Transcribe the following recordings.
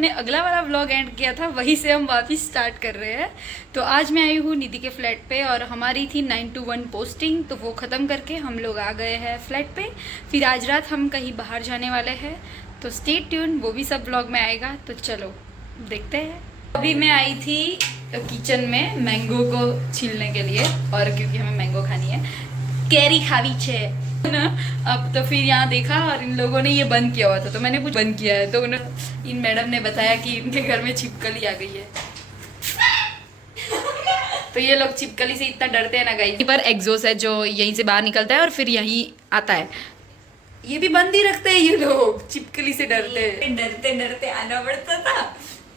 हमने अगला वाला व्लॉग एंड किया था वहीं से हम वापस स्टार्ट कर रहे हैं। तो आज मैं आई हूँ निधि के फ्लैट पे और हमारी थी 9 to 1 पोस्टिंग, तो वो ख़त्म करके हम लोग आ गए हैं फ्लैट पे। फिर आज रात हम कहीं बाहर जाने वाले हैं, तो स्टे ट्यून, वो भी सब व्लॉग में आएगा। तो चलो देखते हैं। अभी मैं आई थी किचन में मैंगो को छीलने के लिए, और क्योंकि हमें मैंगो खानी है, कैरी खावी छे ना। अब तो फिर यहाँ देखा और इन लोगों ने ये बंद किया हुआ था, तो मैंने कुछ बंद किया है। तो इन मैडम ने बताया कि इनके घर में छिपकली आ गई है। तो ये लोग छिपकली से इतना डरते हैं ना गाइस। पर एग्जॉस्ट है जो यहीं से बाहर निकलता है और फिर यहीं आता है। ये भी बंद ही रखते हैं ये लोग, छिपकली से डरते डरते आना पड़ता था।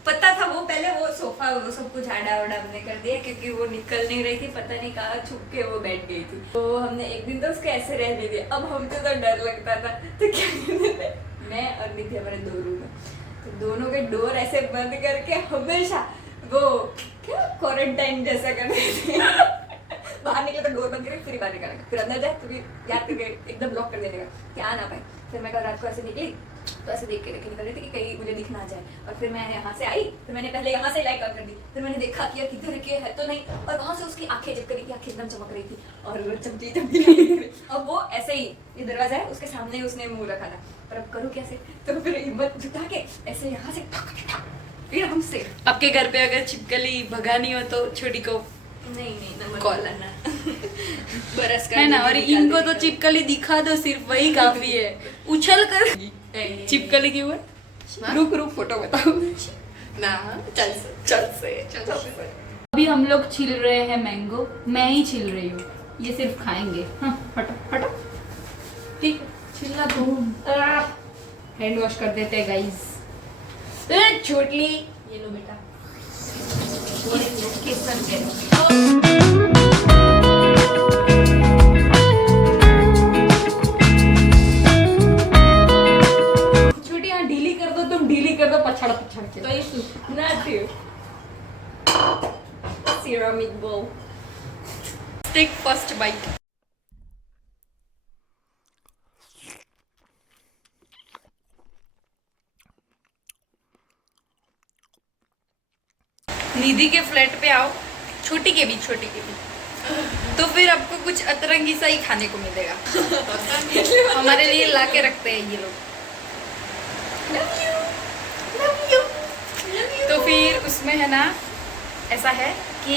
पता था वो पहले वो सोफा वो सब कुछ झाड़ा वाड़ा हमने कर दिया, क्योंकि वो निकल नहीं रही थी, पता नहीं कहाँ छुप के वो बैठ गई थी। तो हमने एक दिन तो उसको ऐसे रहने दिया। अब हमको तो डर लगता था, तो क्या कहते थे, मैं और निधि हमारे 2 रूम है, तो दोनों के डोर ऐसे बंद करके हमेशा वो क्या क्वारंटाइन जैसा कर रहे थे। बाहर निकले तो डोर बंद करके फिर बाहर निकालेगा, फिर अंदर जाए तो फिर याद करके एकदम लॉक कर देने का कि आ ना पाए। फिर मैं कल रात को ऐसे निकली तो ऐसे देख के निकल रही थी कि कहीं मुझे दिख ना जाए। और फिर मैं यहाँ से आई, तो मैंने पहले यहाँ से लाइट ऑन कर दी, फिर मैंने देखा कि किधर के है तो नहीं, और वहाँ से उसकी आंखें चिपक रही थी, आंखें एकदम चमक रही थी और चमकी। अब वो ऐसे ही, ये दरवाजा है उसके सामने ही उसने मुंह रखा था, पर अब करूँ कैसे? तो फिर हिम्मत जुटा के ऐसे यहाँ से फिर हमसे। आपके घर पे अगर छिपकली भगानी हो तो छोटी को नहीं कॉल आना बरस का है ना। और इनको तो छिपकली दिखा दो, सिर्फ वही काफी है। उछल कर छिपकली की ऊपर रुक फोटो बताओ ना। चल से। अभी हम लोग छील रहे हैं मैंगो, मैं ही छील रही हूँ, ये सिर्फ खाएंगे। हाँ, हटो ठीक, छीलना तो हैंड वॉश कर देते हैं गाइस। छोटली ये लो बेटा, केसर के पछाड़ के। तो ये सूखना थे सिरामिक बोल। Take first bite. निधि के फ्लैट पे आओ, छोटी के भी, तो फिर आपको कुछ अतरंगी सा ही खाने को मिलेगा। हमारे लिए लाके रखते हैं ये लोग। तो फिर उसमें है ना, ऐसा है कि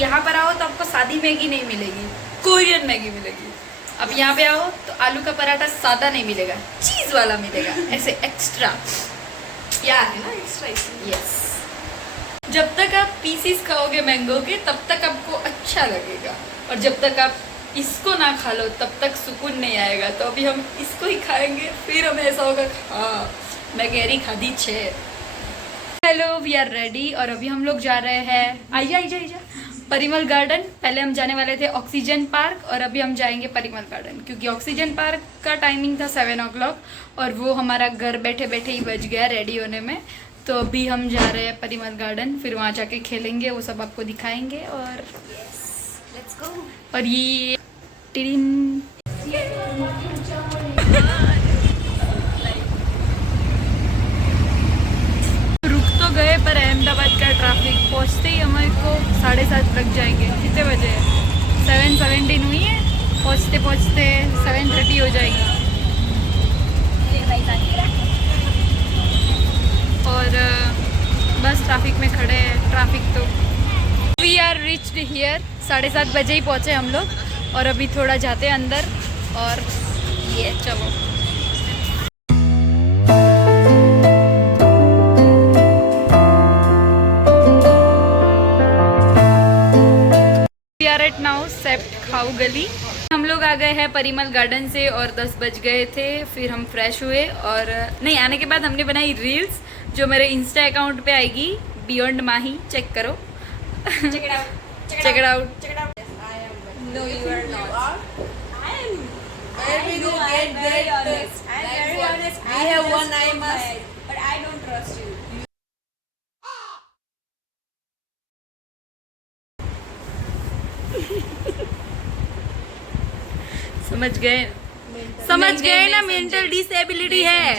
यहाँ पर आओ तो आपको सादी मैगी नहीं मिलेगी, कोरियन मैगी मिलेगी। अब यहाँ पे आओ तो आलू का पराठा सादा नहीं मिलेगा, चीज वाला मिलेगा, ऐसे एक्स्ट्रा। क्या है ना एक्स्ट्रा? यस। जब तक आप पीसीस खाओगे मैंगो के तब तक आपको अच्छा लगेगा, और जब तक आप इसको ना खा लो तब तक सुकून नहीं आएगा। तो अभी हम इसको ही खाएंगे, फिर हमें ऐसा होगा हाँ मैं कैरी खादी छे। हेलो, वी आर रेडी और अभी हम लोग जा रहे हैं, आइजा परिमल गार्डन। पहले हम जाने वाले थे ऑक्सीजन पार्क, और अभी हम जाएंगे परिमल गार्डन, क्योंकि ऑक्सीजन पार्क का टाइमिंग था 7 o'clock और वो हमारा घर बैठे बैठे ही बज गया रेडी होने में। तो अभी हम जा रहे हैं परिमल गार्डन, फिर वहाँ जाके खेलेंगे, वो सब आपको दिखाएंगे। और लेट्स गो। और ये टिरिन गए, पर अहमदाबाद का ट्रैफिक पहुंचते ही हमारे को 7:30 लग जाएंगे। कितने बजे है? 7:17 हुई है, पहुंचते 7:30 हो जाएगी। और बस ट्रैफिक में खड़े हैं, ट्रैफिक तो। वी आर रिच्ड हियर, 7:30 बजे ही पहुंचे हम लोग, और अभी थोड़ा जाते हैं अंदर। और ये चलो, नाउ सेप्ट खाऊ गली। हम लोग आ गए हैं परिमल गार्डन से और 10 बज गए थे। फिर हम फ्रेश हुए और नहीं, आने के बाद हमने बनाई रील्स जो मेरे इंस्टा अकाउंट पे आएगी, बियॉन्ड माही, चेक करो। check it out. No, you are not. I am very honest. I am very honest. I have one eye mask, but I don't trust you. समझ गए ना, मेंटल डिसेबिलिटी है।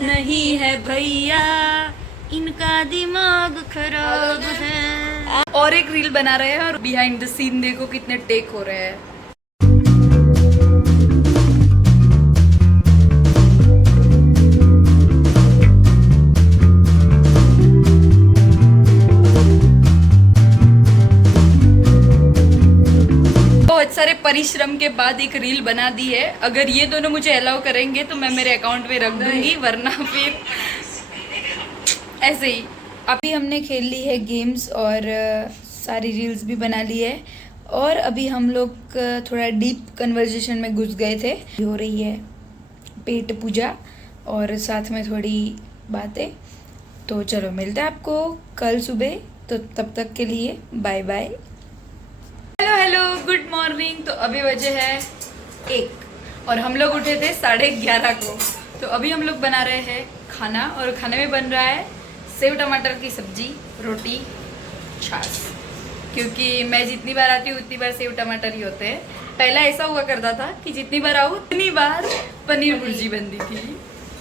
नहीं है भैया, इनका दिमाग खराब है। और एक रील बना रहे हैं और बिहाइंड द सीन देखो कितने टेक हो रहे हैं। बहुत सारे परिश्रम के बाद एक रील बना दी है। अगर ये दोनों मुझे अलाउ करेंगे तो मैं मेरे अकाउंट में रख दूंगी, वरना फिर ऐसे ही। अभी हमने खेल ली है गेम्स और सारी रील्स भी बना ली है, और अभी हम लोग थोड़ा डीप कन्वर्सेशन में घुस गए थे। हो रही है पेट पूजा और साथ में थोड़ी बातें। तो चलो मिलते हैं आपको कल सुबह, तो तब तक के लिए bye bye. Hello good morning. तो अभी बजे है 1 और हम लोग उठे थे 11:30 को। तो अभी हम लोग बना रहे हैं खाना, और खाने में बन रहा है सेव टमाटर की सब्जी, रोटी, छाछ। क्योंकि मैं जितनी बार आती हूँ उतनी बार सेव टमाटर ही होते हैं। पहला ऐसा हुआ करता था कि जितनी बार आऊँ उतनी बार पनीर भुर्जी बनती थी,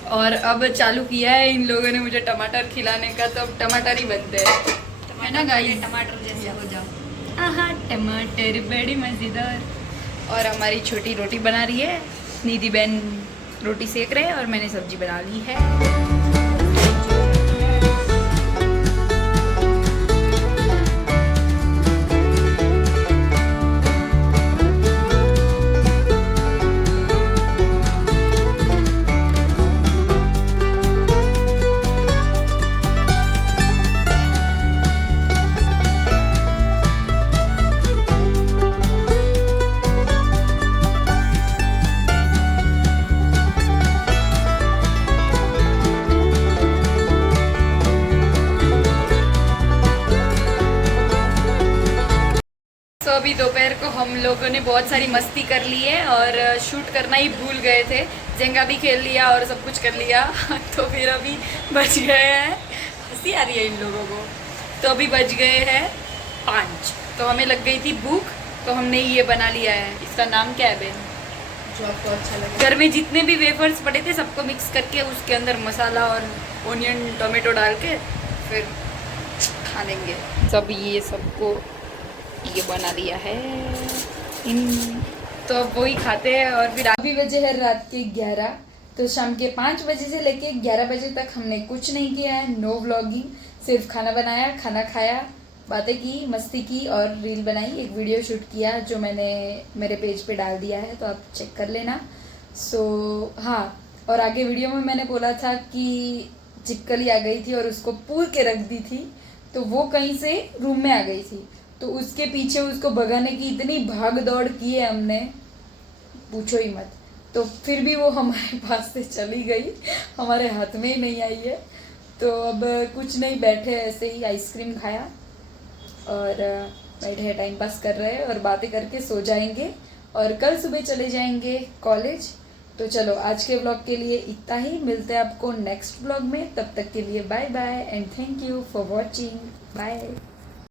और अब चालू किया है इन लोगों ने मुझे टमाटर खिलाने का, तो अब टमाटर ही बनते हैं, है ना गाइस? टमाटर जैसे हो जाओ। हाँ, टमाटर बड़ी मज़ेदार। और हमारी छोटी रोटी बना रही है, निधि बहन रोटी सेक रहे हैं और मैंने सब्जी बना ली है। तो अभी दोपहर को हम लोगों ने बहुत सारी मस्ती कर ली है और शूट करना ही भूल गए थे। जेंगा भी खेल लिया और सब कुछ कर लिया। तो फिर अभी बज गए हैं, हंसी आ रही है इन लोगों को। तो अभी बज गए हैं 5। तो हमें लग गई थी भूख, तो हमने ये बना लिया है। इसका नाम क्या है बेन? जो आपको अच्छा लगे। घर में जितने भी वेफर्स पड़े थे सबको मिक्स करके उसके अंदर मसाला और ओनियन टोमेटो डाल के फिर खा लेंगे। सब ये सबको ये बना दिया है तो अब वही खाते हैं। और फिर अभी बजे है रात के 11। तो शाम के 5 बजे से लेके 11 बजे तक हमने कुछ नहीं किया है, नो व्लॉगिंग। सिर्फ खाना बनाया, खाना खाया, बातें की, मस्ती की और रील बनाई, एक वीडियो शूट किया जो मैंने मेरे पेज पे डाल दिया है, तो आप चेक कर लेना। हाँ, और आगे वीडियो में मैंने बोला था कि चिपकली आ गई थी और उसको पूर के रख दी थी, तो वो कहीं से रूम में आ गई थी। तो उसके पीछे उसको भगाने की इतनी भाग दौड़ की है हमने, पूछो ही मत। तो फिर भी वो हमारे पास से चली गई, हमारे हाथ में ही नहीं आई है। तो अब कुछ नहीं, बैठे ऐसे ही आइसक्रीम खाया और बैठे टाइम पास कर रहे हैं और बातें करके सो जाएंगे और कल सुबह चले जाएंगे कॉलेज। तो चलो आज के व्लॉग के लिए इतना ही, मिलते हैं आपको नेक्स्ट व्लॉग में। तब तक के लिए bye bye and thank you for watching. Bye.